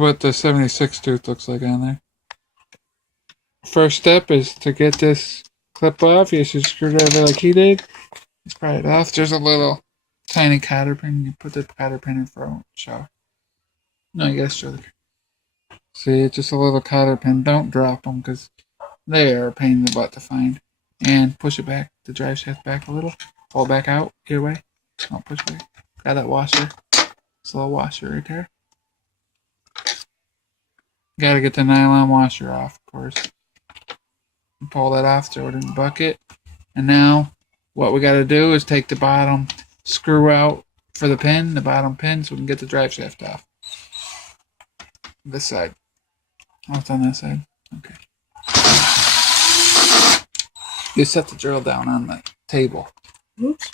What the 76 tooth looks like on there. First step is to get this clip off. You should screwdriver like he did. Just pry it off. There's a little tiny cotter pin. You put the cotter pin in front. Show. No, you gotta show the. See, it's just a little cotter pin. Don't drop them because they are a pain in the butt to find. And push it back, the drive shaft back a little. Pull back out, either way. Don't push back. Got that washer. It's a little washer right there. Gotta get the nylon washer off, of course. And pull that off, throw it in the bucket. And now, what we gotta do is take the bottom screw out for the pin, the bottom pin, so we can get the drive shaft off. This side. Oh, it's on that side? Okay. You set the drill down on the table. Oops.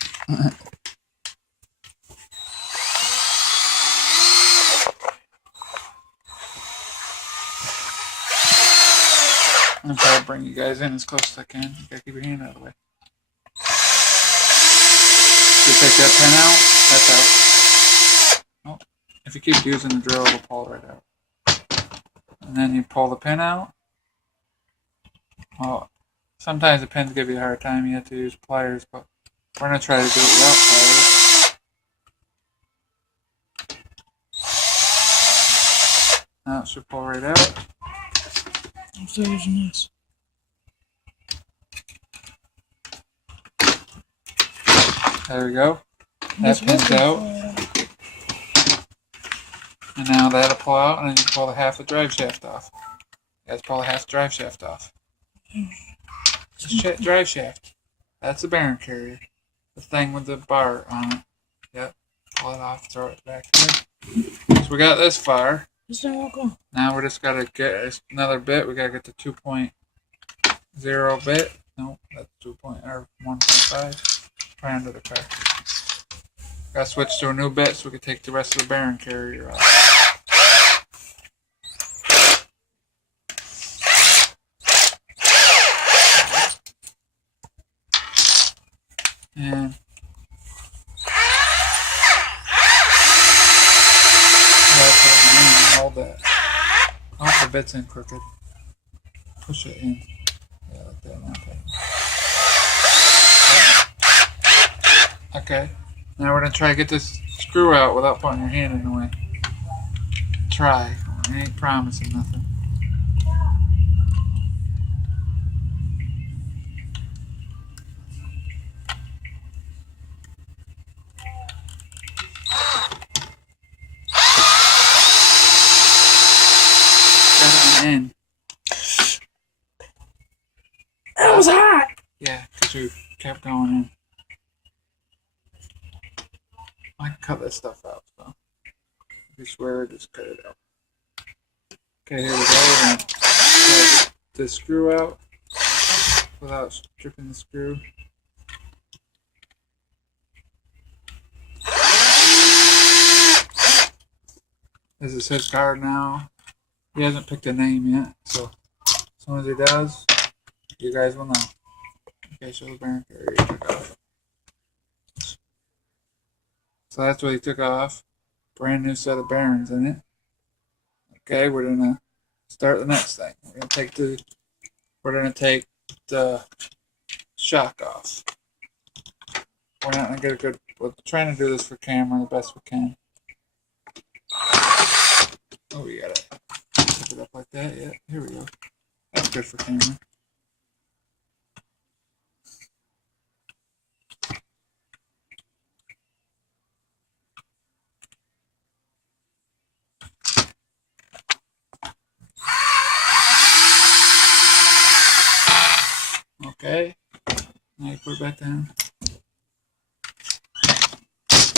I'm gonna try to bring you guys in as close as I can. You gotta keep your hand out of the way. You take that pin out, that's out. Oh, if you keep using the drill, it'll pull it right out. And then you pull the pin out. Well, sometimes the pins give you a hard time. You have to use pliers, but we're gonna try to do it without pliers. Now it should pull right out. I'm still using this. There we go. That pin's out. And now that'll pull out, and then you pull the half the drive shaft off. You guys pull the half the drive shaft off. The drive shaft. That's the bearing carrier. The thing with the bar on it. Yep. Pull it off, throw it back there. So we got this far. Now we just gotta get another bit. We gotta get the 2.0 bit. No, that's 1.5. Right under the car. Gotta switch to a new bit so we can take the rest of the bearing carrier off. And hold that. Oh, the bit's in crooked. Push it in. Yeah, like that. Okay. Now we're gonna try to get this screw out without putting your hand in the way. Try. I ain't promising nothing. In. That was hot! Yeah, because you kept going in. I can cut this stuff out, so if you swear, just cut it out. Okay, here we go. We're going to get the screw out without stripping the screw. This is his card now. He hasn't picked a name yet, so as soon as he does, you guys will know. Okay, so the bearing carrier he took off. So that's what he took off. Brand new set of bearings in it. Okay, we're gonna start the next thing. We're gonna take the shock off. We're not gonna get a good. We're trying to do this for camera the best we can. Oh, we got it. Pick it up like that. Yeah, here we go. That's good for camera. Okay. Now you put it back down.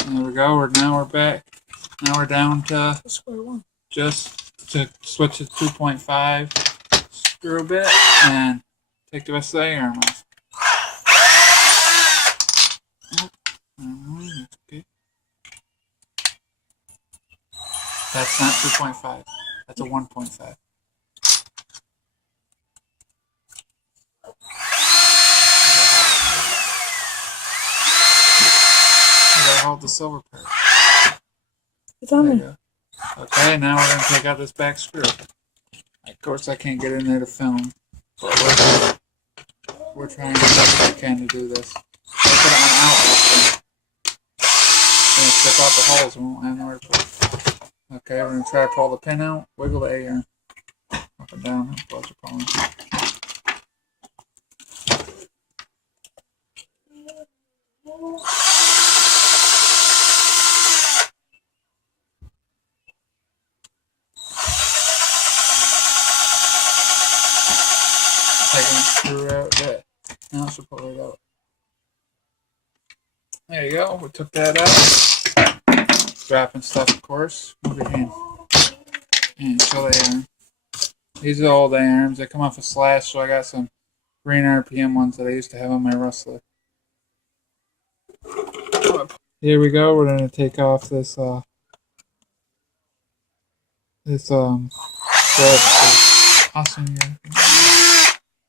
There we go. Now we're back. Now we're down to square one. Just to switch to 2.5 screw bit and take the rest of the arm off. Okay. That's not 2.5. That's a 1.5. You gotta hold the silver part. It's on there. Okay, now we're going to take out this back screw. Of course, I can't get in there to film, but we're trying as best we can to do this. I put it on out. Going to strip out the holes. We won't have nowhere to put it. Okay, we're going to try to pull the pin out. Wiggle the A-arm up and down. Those are pulling. Taking the screw out. There. Now it should pull it out. There you go. We took that out. Dropping stuff, of course. Move your hand. And show the arm. These are all the arms. They come off a slash, so I got some green RPM ones that I used to have on my Rustler. Here we go. We're going to take off this awesome.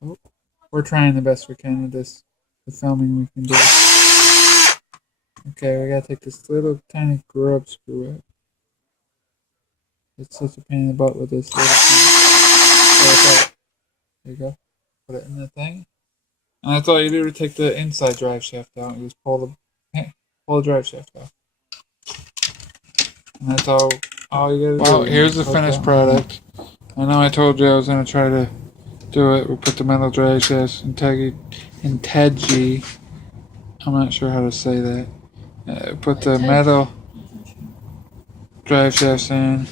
Oh, we're trying the best we can with this, the filming we can do. Okay, we gotta take this little tiny grub screw out. It's such a pain in the butt with this little thing. There you go. Put it in the thing. And that's all you do to take the inside drive shaft out. You just pull the drive shaft out. And that's all you gotta do. Well, here's the finished product. I know I told you I was gonna try to do it. We put the metal drive shafts integrity. I'm not sure how to say that. Put the metal drive shafts in.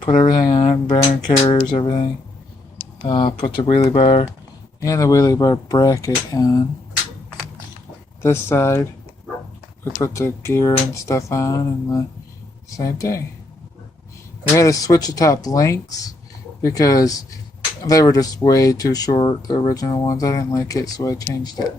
Put everything on, bearing carriers, everything. Put the wheelie bar and the wheelie bar bracket on. This side, we put the gear and stuff on, and the same thing. We had to switch the top lengths because they were just way too short, the original ones. I didn't like it, so I changed it.